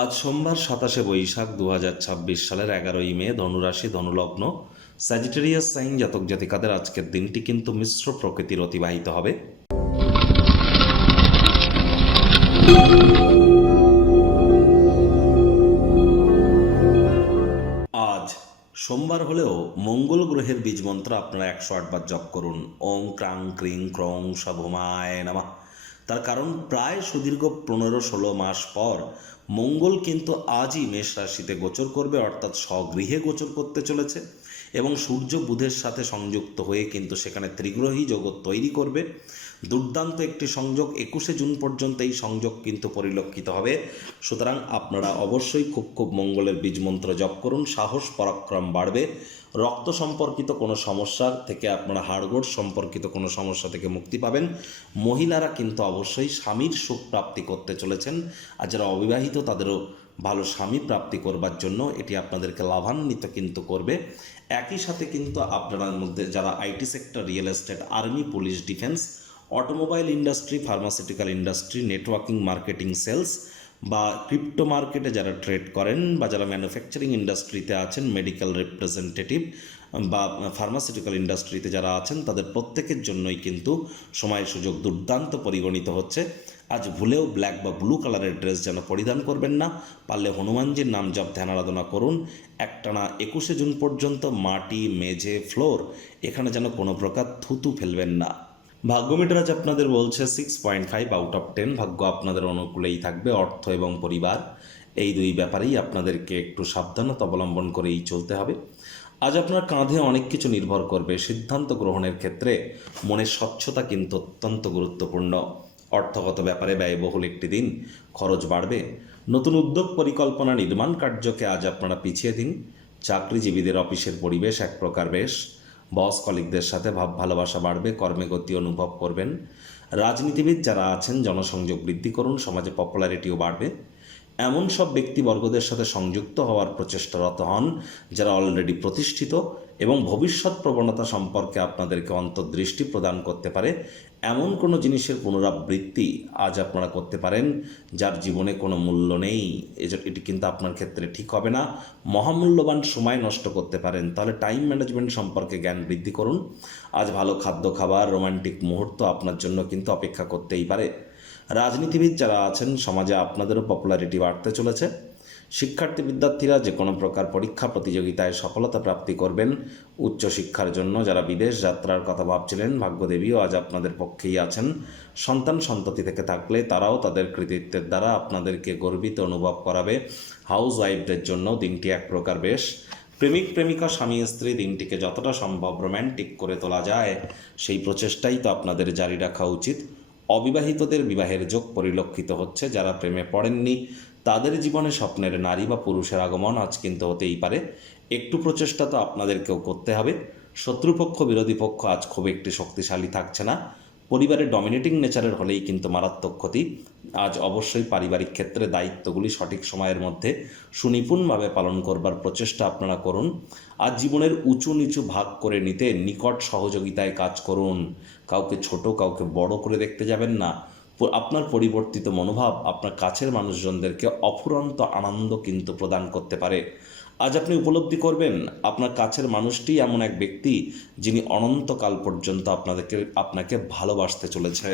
আজ সোমবার ২৭শে বৈশাখ ২০২৬ সালের ১১ই মে, ধনুরাশি, ধনুলগ্ন, স্যাজিটেরিয়াস সাইন জাতক জাতিকাদের আজকের দিনটি কিন্তু মিশ্র প্রকৃতির অতিবাহিত হবে। আজ সোমবার হলেও মঙ্গল গ্রহের বীজ মন্ত্র আপনারা ১০৮ বার জপ করুন। ওং ক্রাং ক্রিং ক্রং সভমায় নমঃ। তার কারণ প্রায় সুদীর্ঘ ১৫-১৬ মাস পর মঙ্গল কিন্তু আজই মেষ রাশিতে গোচর করবে, অর্থাৎ স্বগৃহে গোচর করতে চলেছে এবং সূর্য বুধের সাথে সংযুক্ত হয়ে কিন্তু সেখানে ত্রিগ্রহী জগৎ তৈরি করবে। দুর্দান্ত একটি সংযোগ, ২১শে জুন পর্যন্ত এই সংযোগ কিন্তু পরিলক্ষিত হবে। সুতরাং আপনারা অবশ্যই খুব মঙ্গলের বীজমন্ত্র জপ করুন, সাহস পরাক্রম বাড়বে। রক্ত সম্পর্কিত কোনো সমস্যা থেকে আপনারা হাড়গোড় সম্পর্কিত কোনো সমস্যা থেকে মুক্তি পাবেন। মহিলারা কিন্তু অবশ্যই স্বামীর সুখ প্রাপ্তি করতে চলেছেন, আর যারা অবিবাহিত তাদেরও ভালো স্বামী প্রাপ্তি করবার জন্য এটি আপনাদেরকে লাভান্বিত কিন্তু করবে। একই সাথে কিন্তু আপনার মধ্যে যারা IT sector, real estate, army, police, defence, automobile industry, pharmaceutical industry, networking, marketing, sales বা ক্রিপ্টো মার্কেটে যারা ট্রেড করেন বা যারা ম্যানুফ্যাকচারিং ইন্ডাস্ট্রিতে আছেন, মেডিকেল রিপ্রেজেন্টেটিভ বা ফার্মাসিউটিক্যাল ইন্ডাস্ট্রিতে যারা আছেন, তাদের প্রত্যেকের জন্যই কিন্তু সময় সুযোগ দুর্দান্ত পরিগণিত হচ্ছে। আজ ভুলেও ব্ল্যাক বা ব্লু কালারের ড্রেস যেন পরিধান করবেন না। পারলে হনুমানজির নাম জপ ধ্যান আরাধনা করুন। একটানা ২১শে জুন পর্যন্ত মাটি, মেঝে, ফ্লোর এখানে যেন কোনো প্রকার থুতু ফেলবেন না। ভাগ্য মিটার আজ আপনাদের বলছে 6.5 আউট অফ 10। ভাগ্য আপনাদের অনুকূলেই থাকবে। অর্থ এবং পরিবার এই দুই ব্যাপারেই আপনাদেরকে একটু সাবধানতা অবলম্বন করেই চলতে হবে। আজ আপনার কাঁধে অনেক কিছু নির্ভর করবে। সিদ্ধান্ত গ্রহণের ক্ষেত্রে মনের স্বচ্ছতা কিন্তু অত্যন্ত গুরুত্বপূর্ণ। অর্থগত ব্যাপারে ব্যয়বহুল একটি দিন, খরচ বাড়বে। নতুন উদ্যোগ, পরিকল্পনা, নির্মাণ কার্যকে আজ আপনারা পিছিয়ে দিন। চাকরিজীবীদের অফিসের পরিবেশ এক প্রকার বেশ। বস কলিগদের সাথে ভাব ভালোবাসা বাড়বে, কর্মে গতি অনুভব করবেন। রাজনীতিবিদ যারা আছেন জনসংযোগ বৃদ্ধি করুন, সমাজে পপুলারিটিও বাড়বে। এমন সব ব্যক্তিবর্গদের সাথে সংযুক্ত হওয়ার প্রচেষ্টারত হন যারা অলরেডি প্রতিষ্ঠিত এবং ভবিষ্যৎ প্রবণতা সম্পর্কে আপনাদেরকে অন্তর্দৃষ্টি প্রদান করতে পারে এমন কোনো জিনিসের পুনরাবৃত্তি আজ আপনারা করতে পারেন যার জীবনে কোনো মূল্য নেই। এটি কিন্তু আপনার ক্ষেত্রে ঠিক হবে না। মহামূল্যবান সময় নষ্ট করতে পারেন, তাহলে টাইম ম্যানেজমেন্ট সম্পর্কে জ্ঞান বৃদ্ধি করুন। আজ ভালো খাদ্য খাবার, রোমান্টিক মুহূর্ত আপনার জন্য কিন্তু অপেক্ষা করতেই পারে। রাজনীতিবিদ যারা আছেন সমাজে আপনাদেরও পপুলারিটি বাড়তে চলেছে। শিক্ষার্থী বিদ্যার্থীরা যে কোনো প্রকার পরীক্ষা প্রতিযোগিতায় সফলতা প্রাপ্তি করবেন। উচ্চশিক্ষার জন্য যারা বিদেশ যাত্রার কথা ভাবছিলেন, ভাগ্যদেবীও আজ আপনাদের পক্ষেই আছেন। সন্তান সন্ততি থেকে থাকলে তারাও তাদের কৃতিত্বের দ্বারা আপনাদেরকে গর্বিত অনুভব করাবে। হাউস ওয়াইফদের জন্য দিনটি এক প্রকার বেশ। প্রেমিক প্রেমিকা, স্বামী স্ত্রী দিনটিকে যতটা সম্ভব রোম্যান্টিক করে তোলা যায় সেই প্রচেষ্টাই তো আপনাদের জারি রাখা উচিত। অবিবাহিতদের বিবাহের যোগ পরিলক্ষিত হচ্ছে। যারা প্রেমে পড়েননি তাদের জীবনে স্বপ্নের নারী বা পুরুষের আগমন আজ কিন্তু হতেই পারে। একটু প্রচেষ্টা তো আপনাদেরকেও করতে হবে। শত্রুপক্ষ, বিরোধী পক্ষ আজ খুব একটি শক্তিশালী থাকছে না। পরিবারের ডমিনেটিং নেচারের হলেই কিন্তু মারাত্মক ক্ষতি। আজ অবশ্যই পারিবারিক ক্ষেত্রে দায়িত্বগুলি সঠিক সময়ের মধ্যে সুনিপুণভাবে পালন করবার প্রচেষ্টা আপনারা করুন। আজ জীবনের উঁচু নিচু ভাগ করে নিতে নিকট সহযোগিতায় কাজ করুন। কাউকে ছোট, কাউকে বড় করে দেখতে যাবেন না। আপনার পরিবর্তিত মনোভাব আপনার কাছের মানুষজনদেরকে অফুরন্ত আনন্দ কিন্তু প্রদান করতে পারে। আজ আপনি উপলব্ধি করবেন আপনার কাছের মানুষটি এমন এক ব্যক্তি যিনি অনন্তকাল পর্যন্ত আপনাকে ভালোবাসতে চলেছে।